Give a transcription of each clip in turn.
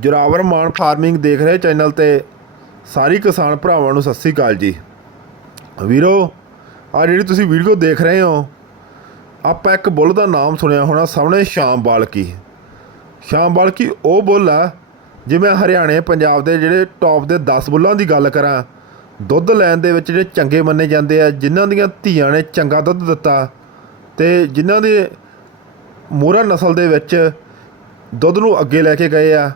ਜੋਰਾਵਰ ਮਾਨ farming ਦੇਖ ਰਹੇ channel ਤੇ ਸਾਰੀ ਕਿਸਾਨ ਭਰਾਵਾਂ ਨੂੰ ਸਤਿ ਸ੍ਰੀ ਅਕਾਲ ਜੀ। ਵੀਰੋ ਆ ਜਿਹੜੀ ਤੁਸੀਂ ਵੀਡੀਓ ਦੇਖ ਰਹੇ ਹੋ, ਆਪਾਂ ਇੱਕ ਬੁੱਲ ਦਾ ਨਾਮ ਸੁਣਿਆ ਹੋਣਾ ਸਾਹਮਣੇ, ਸ਼ਾਮ ਬਾਲਕੀ। ਸ਼ਾਮ ਬਾਲਕੀ ਉਹ ਬੁੱਲ ਆ, ਜਿਵੇਂ ਹਰਿਆਣੇ, ਪੰਜਾਬ ਦੇ ਜਿਹੜੇ ਟੌਪ ਦੇ 10 ਬੁੱਲਾਂ ਦੀ ਗੱਲ ਕਰਾਂ, ਦੁੱਧ ਲੈਣ ਦੇ ਵਿੱਚ ਜਿਹੜੇ ਚੰਗੇ ਮੰਨੇ ਜਾਂਦੇ ਆ, ਜਿਨ੍ਹਾਂ ਦੀਆਂ ਧੀਆਂ ਨੇ ਚੰਗਾ ਦੁੱਧ ਦਿੱਤਾ, ਤੇ ਜਿਨ੍ਹਾਂ ਦੇ ਮੋਹਰਾ ਨਸਲ ਦੇ ਵਿੱਚ ਦੁੱਧ ਨੂੰ ਅੱਗੇ ਲੈ ਕੇ ਗਏ ਆ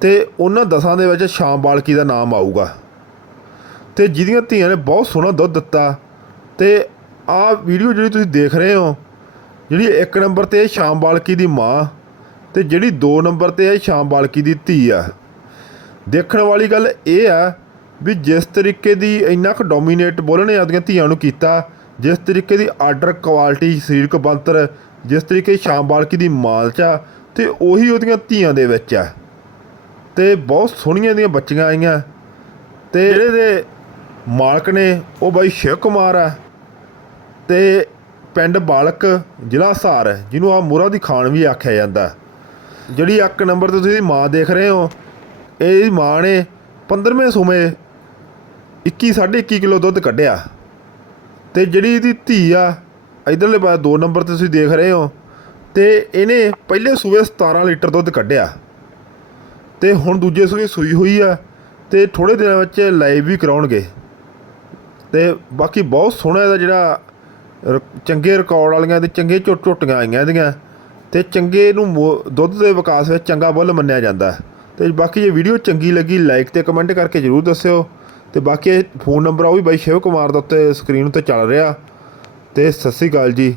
ਤੇ ਉਹਨਾਂ ਦਸਾਂ ਦੇ ਵਿੱਚ ਸ਼ਾਮ ਬਾਲਕੀ ਦਾ ਨਾਮ ਆਊਗਾ। ਤੇ ਜਿਹਦੀਆਂ ਧੀਆਂ ਨੇ ਬਹੁਤ ਸੋਹਣਾ ਦੁੱਧ ਦਿੱਤਾ ਤੇ ਆਹ ਵੀਡੀਓ ਜਿਹੜੀ ਤੁਸੀਂ ਦੇਖ ਰਹੇ ਹੋ, ਜਿਹੜੀ ਇੱਕ ਨੰਬਰ ਤੇ ਸ਼ਾਮ ਬਾਲਕੀ ਦੀ ਮਾਂ ਤੇ ਜਿਹੜੀ 2 ਨੰਬਰ ਤੇ ਹੈ ਸ਼ਾਮ ਬਾਲਕੀ ਦੀ ਧੀ ਆ। ਦੇਖਣ ਵਾਲੀ ਗੱਲ ਇਹ ਆ ਵੀ ਜਿਸ ਤਰੀਕੇ ਦੀ ਇੰਨਾ ਕੁ ਡੋਮੀਨੇਟ ਬੋਲਣੇ ਨੇ ਆਪਦੀਆਂ ਧੀਆਂ ਨੂੰ ਕੀਤਾ, ਜਿਸ ਤਰੀਕੇ ਦੀ ਆਰਡਰ ਕੁਆਲਿਟੀ ਸਰੀਰਕ ਬੰਤਰ ਜਿਸ ਤਰੀਕੇ ਸ਼ਾਮ ਬਾਲਕੀ ਦੀ ਮਾਲਚਾ ਆ ਤੇ ਉਹੀ ਉਹਦੀਆਂ ਧੀਆਂ ਦੇ ਵਿੱਚ ਆ। ਤੇ ਬਹੁਤ ਸੋਹਣੀਆਂ ਦੀਆਂ ਬੱਚੀਆਂ ਆਈਆਂ। ਤੇ ਜਿਹੜੇ ਦੇ ਮਾਲਕ ਨੇ ਉਹ ਬਾਈ ਸ਼ਿਵ ਕੁਮਾਰ ਆ। ਤੇ ਪਿੰਡ ਬਾਲਕ ਜ਼ਿਲ੍ਹਾ ਹਿਸਾਰ ਹੈ, ਜਿਹਨੂੰ ਆ ਮੋਰਾ ਦੀ ਖਾਨ ਵੀ ਆਖਿਆ ਜਾਂਦਾ। ਜਿਹੜੀ ਇੱਕ ਨੰਬਰ ਤੇ ਤੁਸੀਂ ਮਾਂ ਦੇਖ ਰਹੇ ਹੋ ਇਹ ਮਾਂ ਨੇ 15ਵੇਂ ਸੂਮੇ 21 21.5 ਕਿਲੋ ਦੁੱਧ ਕੱਢਿਆ। ਤੇ ਜਿਹੜੀ ਇਹਦੀ ਧੀ ਆ ਇਧਰਲੇ ਪਾਸੇ 2 ਨੰਬਰ ਤੇ ਤੁਸੀਂ ਦੇਖ ਰਹੇ ਹੋ ਤੇ ਇਹਨੇ ਪਹਿਲੇ ਸੂਬੇ 17 ਲੀਟਰ ਦੁੱਧ ਕੱਢਿਆ। ਤੇ ਹੁਣ ਦੂਜੇ ਸੂਏ ਸੂਈ ਹੋਈ ਆ ਤੇ ਥੋੜੇ ਦਿਨਾਂ ਵਿੱਚ ਲਾਈਵ ਵੀ ਕਰਾਉਣਗੇ। ਤੇ ਬਾਕੀ ਬਹੁਤ ਸੋਹਣਾ ਇਹਦਾ ਜਿਹੜਾ ਰ- ਚੰਗੇ ਰਿਕਾਰਡ ਵਾਲੀਆਂ ਤੇ ਚੰਗੇ ਝੁੱਟ ਝੁੱਟੀਆਂ ਆਈਆਂ ਇਹਦੀਆਂ ਤੇ ਚੰਗੇ ਨੂੰ ਦੁੱਧ ਦੇ ਵਿਕਾਸ ਵਿੱਚ ਚੰਗਾ ਬੁੱਲ ਮੰਨਿਆ ਜਾਂਦਾ। ਹੈ। ਤੇ ਬਾਕੀ ਜੇ ਵੀਡੀਓ ਚੰਗੀ ਲੱਗੀ ਲਾਈਕ ਤੇ ਕਮੈਂਟ ਕਰਕੇ ਜਰੂਰ ਦੱਸਿਓ। ਤੇ ਬਾਕੀ ਇਹ ਫੋਨ ਨੰਬਰ ਆ ਉਹ ਵੀ ਬਾਈ ਸ਼ਿਵ ਕੁਮਾਰ ਦਾ ਉੱਤੇ ਸਕਰੀਨ ਉੱਤੇ ਚੱਲ ਰਿਹਾ। ਤੇ ਸਤਿ ਸ੍ਰੀ ਅਕਾਲ ਜੀ।